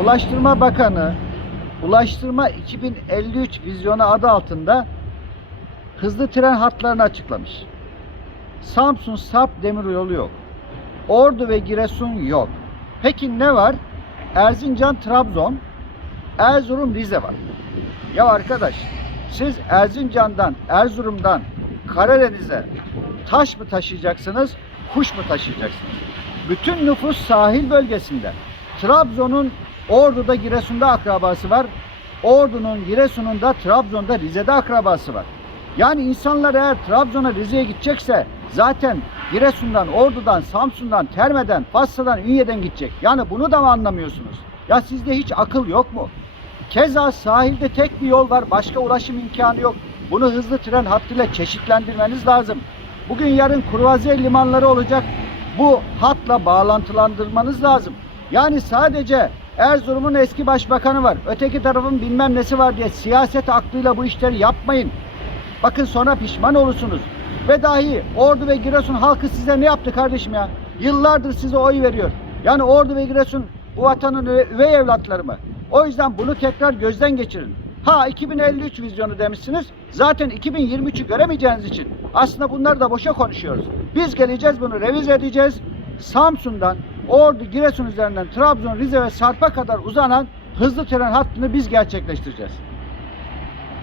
Ulaştırma Bakanı Ulaştırma 2053 vizyonu adı altında hızlı tren hatlarını açıklamış. Samsun Sarp demiryolu yok. Ordu ve Giresun yok. Peki ne var? Erzincan Trabzon, Erzurum Rize var. Ya arkadaş siz Erzincan'dan, Erzurum'dan Karadeniz'e taş mı taşıyacaksınız, kuş mu taşıyacaksınız? Bütün nüfus sahil bölgesinde. Trabzon'un Ordu'da, Giresun'da akrabası var. Ordu'nun, Giresun'un da Trabzon'da, Rize'de akrabası var. Yani insanlar eğer Trabzon'a, Rize'ye gidecekse zaten Giresun'dan, Ordu'dan, Samsun'dan, Terme'den, Fassa'dan, Ünye'den gidecek. Yani bunu da mı anlamıyorsunuz? Ya sizde hiç akıl yok mu? Keza sahilde tek bir yol var. Başka ulaşım imkanı yok. Bunu hızlı tren hattıyla çeşitlendirmeniz lazım. Bugün yarın kruvaziye limanları olacak. Bu hatla bağlantılandırmanız lazım. Yani sadece Erzurum'un eski başbakanı var. Öteki tarafın bilmem nesi var diye siyaset aklıyla bu işleri yapmayın. Bakın sonra pişman olursunuz. Ve dahi Ordu ve Giresun halkı size ne yaptı kardeşim ya? Yıllardır size oy veriyor. Yani Ordu ve Giresun bu vatanın üve- üvey evlatları mı? O yüzden bunu tekrar gözden geçirin. Ha 2053 vizyonu demişsiniz. Zaten 2023'ü göremeyeceğiniz için aslında bunları da boşa konuşuyoruz. Biz geleceğiz bunu revize edeceğiz. Samsun'dan Ordu, Giresun üzerinden Trabzon, Rize ve Sarp'a kadar uzanan hızlı tren hattını biz gerçekleştireceğiz.